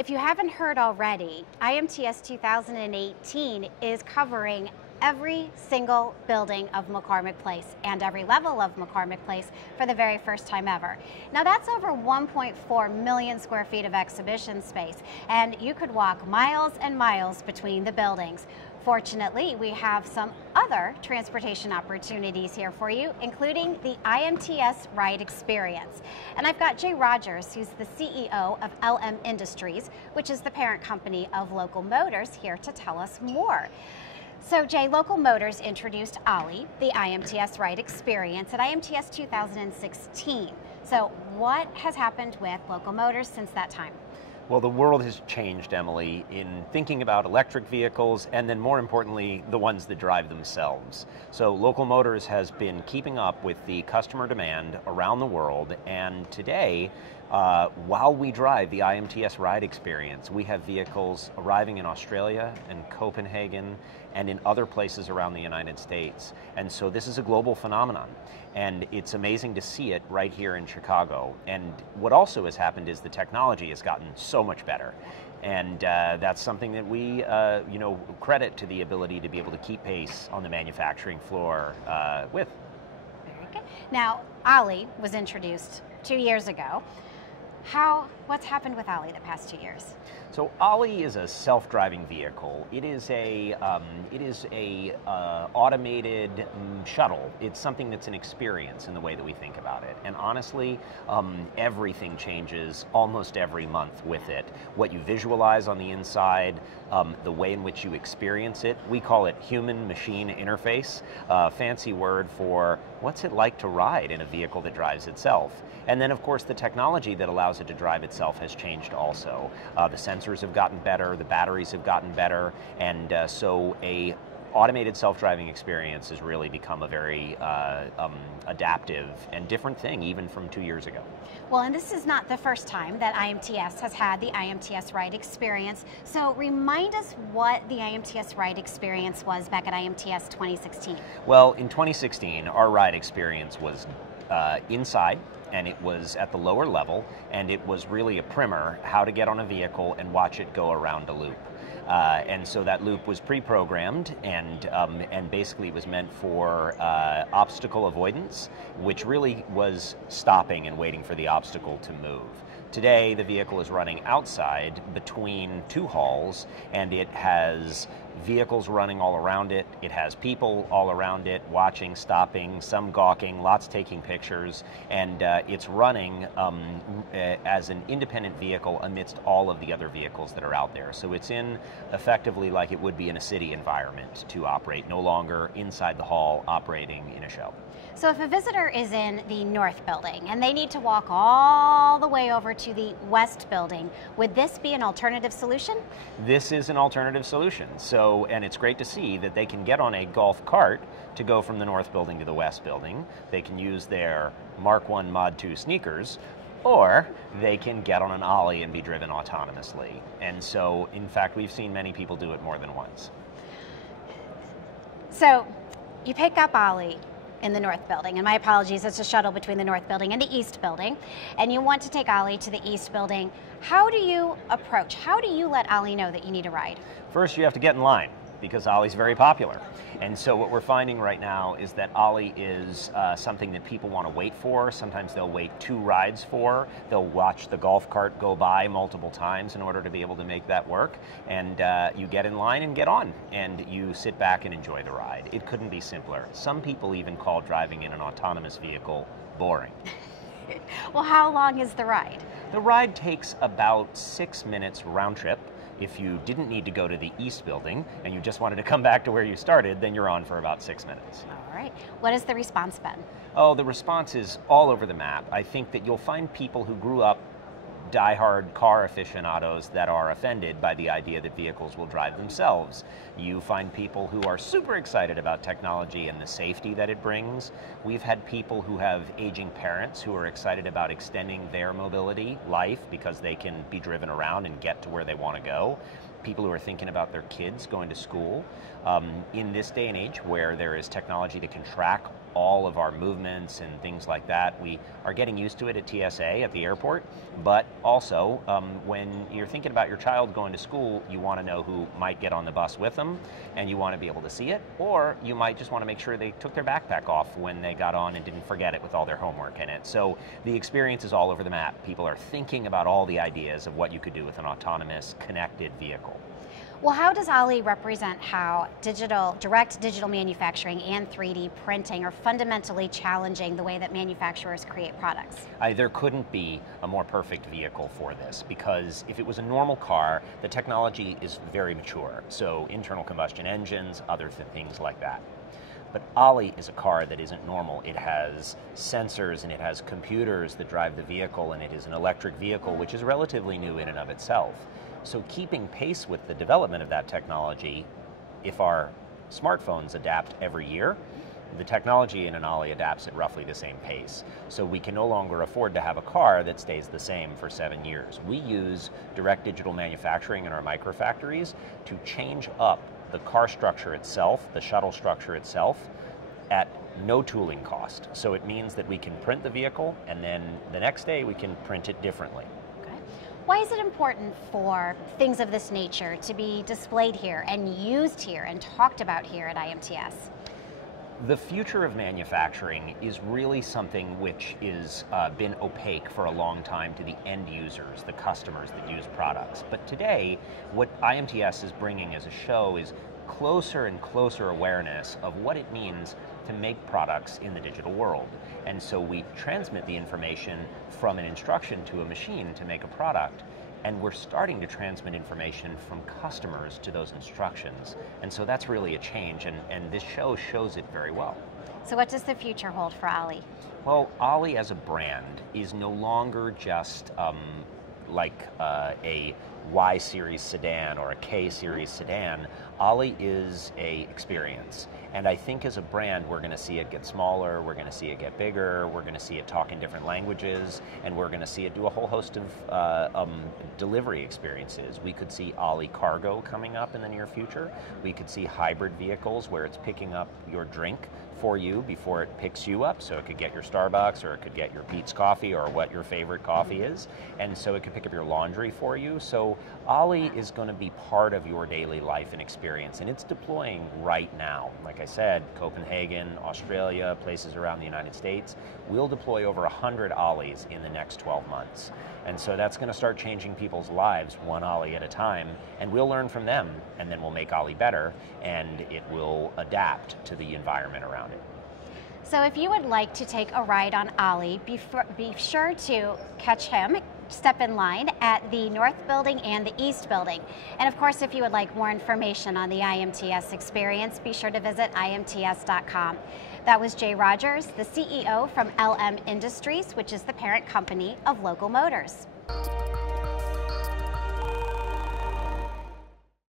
If you haven't heard already, IMTS 2018 is covering every single building of McCormick Place and every level of McCormick Place for the very first time ever. Now that's over 1.4 million square feet of exhibition space, and you could walk miles and miles between the buildings. Fortunately, we have some other transportation opportunities here for you, including the IMTS Ride Experience. And I've got Jay Rogers, who's the CEO of LM Industries, which is the parent company of Local Motors, here to tell us more. So Jay, Local Motors introduced Ollie, the IMTS Ride Experience, at IMTS 2016. So what has happened with Local Motors since that time? Well, the world has changed, Emily, in thinking about electric vehicles and then more importantly, the ones that drive themselves. So Local Motors has been keeping up with the customer demand around the world, and today, while we drive the IMTS Ride Experience, we have vehicles arriving in Australia and Copenhagen and in other places around the United States. And so this is a global phenomenon, and it's amazing to see it right here in Chicago. And what also has happened is the technology has gotten so much better. And that's something that we credit to the ability to be able to keep pace on the manufacturing floor with. Very good. Now, Ollie was introduced 2 years ago. What's happened with Ollie the past 2 years? So Ollie is a self-driving vehicle. It is a automated shuttle. It's something that's an experience in the way that we think about it. And honestly, everything changes almost every month with it. What you visualize on the inside, the way in which you experience it. We call it human-machine interface, fancy word for what's it like to ride in a vehicle that drives itself. And then, of course, the technology that allows it to drive itself has changed also. The sensors have gotten better, the batteries have gotten better, and so a automated self-driving experience has really become a very adaptive and different thing even from 2 years ago. Well, and this is not the first time that IMTS has had the IMTS Ride Experience. So remind us what the IMTS Ride Experience was back at IMTS 2016. Well, in 2016, our ride experience was inside, and it was at the lower level, and it was really a primer, how to get on a vehicle and watch it go around a loop. And so that loop was pre-programmed, and basically it was meant for obstacle avoidance, which really was stopping and waiting for the obstacle to move. Today, the vehicle is running outside between two halls, and it has vehicles running all around it. It has people all around it, watching, stopping, some gawking, lots taking pictures, and it's running as an independent vehicle amidst all of the other vehicles that are out there. So it's in effectively like it would be in a city environment to operate, no longer inside the hall operating in a show. So if a visitor is in the North Building and they need to walk all the way over to the West Building, would this be an alternative solution? This is an alternative solution. So, and it's great to see that they can get on a golf cart to go from the North Building to the West Building. They can use their Mark 1 Mod 2 sneakers, or they can get on an Ollie and be driven autonomously. And so, in fact, we've seen many people do it more than once. So, you pick up Ollie in the North Building, and my apologies, it's a shuttle between the North Building and the East Building, and you want to take Ollie to the East Building. How do you approach? How do you let Ollie know that you need a ride? First, you have to get in line, because Ollie's very popular. And so what we're finding right now is that Ollie is something that people want to wait for. Sometimes they'll wait 2 rides for. They'll watch the golf cart go by multiple times in order to be able to make that work. And you get in line and get on, and you sit back and enjoy the ride. It couldn't be simpler. Some people even call driving in an autonomous vehicle boring. Well, how long is the ride? The ride takes about 6 minutes round trip. If you didn't need to go to the East Building and you just wanted to come back to where you started, then you're on for about 6 minutes. All right. What has the response been? Oh, the response is all over the map. I think that you'll find people who grew up diehard car aficionados that are offended by the idea that vehicles will drive themselves. You find people who are super excited about technology and the safety that it brings. We've had people who have aging parents who are excited about extending their mobility life because they can be driven around and get to where they want to go. people who are thinking about their kids going to school. In this day and age where there is technology that can track all of our movements and things like that, we are getting used to it at TSA, at the airport, but also when you're thinking about your child going to school, you want to know who might get on the bus with them, and you want to be able to see it, or you might just want to make sure they took their backpack off when they got on and didn't forget it with all their homework in it. So the experience is all over the map. People are thinking about all the ideas of what you could do with an autonomous, connected vehicle. Well, how does Ollie represent how direct digital manufacturing and 3D printing are fundamentally challenging the way that manufacturers create products? There couldn't be a more perfect vehicle for this, because if it was a normal car, the technology is very mature. So internal combustion engines, other things like that. But Ollie is a car that isn't normal. It has sensors and it has computers that drive the vehicle, and it is an electric vehicle, which is relatively new in and of itself. So keeping pace with the development of that technology, if our smartphones adapt every year, the technology in an Ollie adapts at roughly the same pace. So we can no longer afford to have a car that stays the same for 7 years. We use direct digital manufacturing in our microfactories to change up the car structure itself, the shuttle structure itself, at no tooling cost. So it means that we can print the vehicle, and then the next day we can print it differently. Why is it important for things of this nature to be displayed here and used here and talked about here at IMTS? The future of manufacturing is really something which is been opaque for a long time to the end users, the customers that use products. But today, what IMTS is bringing as a show is closer and closer awareness of what it means to make products in the digital world. And so we transmit the information from an instruction to a machine to make a product, and we're starting to transmit information from customers to those instructions. And so that's really a change, and this show shows it very well. So what does the future hold for Ollie? Well, Ollie as a brand is no longer just like a Y-series sedan or a K-series sedan. Ollie is an experience. And I think as a brand, we're going to see it get smaller, we're going to see it get bigger, we're going to see it talk in different languages, and we're going to see it do a whole host of delivery experiences. We could see Ollie Cargo coming up in the near future. We could see hybrid vehicles where it's picking up your drink for you before it picks you up. So it could get your Starbucks, or it could get your Peet's coffee, or what your favorite coffee is. And so it could pick up your laundry for you. So Ollie is going to be part of your daily life and experience, and it's deploying right now. Like I said, Copenhagen, Australia, places around the United States. We'll deploy over 100 Ollies in the next 12 months. And so that's going to start changing people's lives one Ollie at a time, and we'll learn from them, and then we'll make Ollie better, and it will adapt to the environment around it. So if you would like to take a ride on Ollie, be sure to catch him, step in line at the North Building and the East Building. And of course, if you would like more information on the IMTS experience, be sure to visit imts.com. That was Jay Rogers, the CEO from LM Industries, which is the parent company of Local Motors.